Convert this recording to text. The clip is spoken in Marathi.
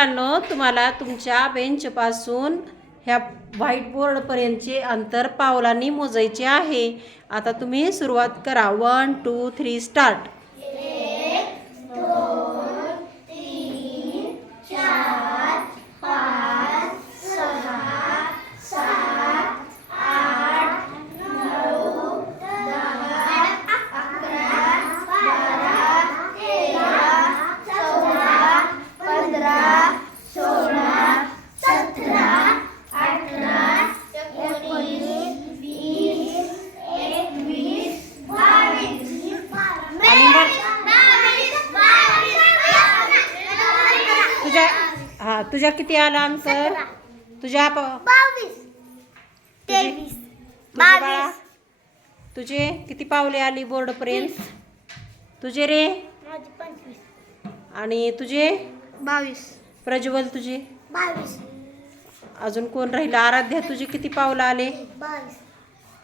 मित्रांनो, तुम्हाला तुमच्या बेंचपासून ह्या व्हाईट बोर्डपर्यंतचे अंतर पावलांनी मोजायचे आहे. आता तुम्ही सुरुवात करा. 1 2 3 स्टार्ट. 1 2 3 4 5 6 7 8 9 10 11 12 13 14 15 16 17 18 19 20 21 तुझ्या किती आला अंतर? तुझ्या 22 23 22 तुझे किती पावले आली बोर्डपर्यंत? तुझे रे? माझे 25 आणि तुझे? 22 प्रज्वल तुझे? 22 अजून कोण राहिलं? आराध्या तुझे किती पावलं आले? 22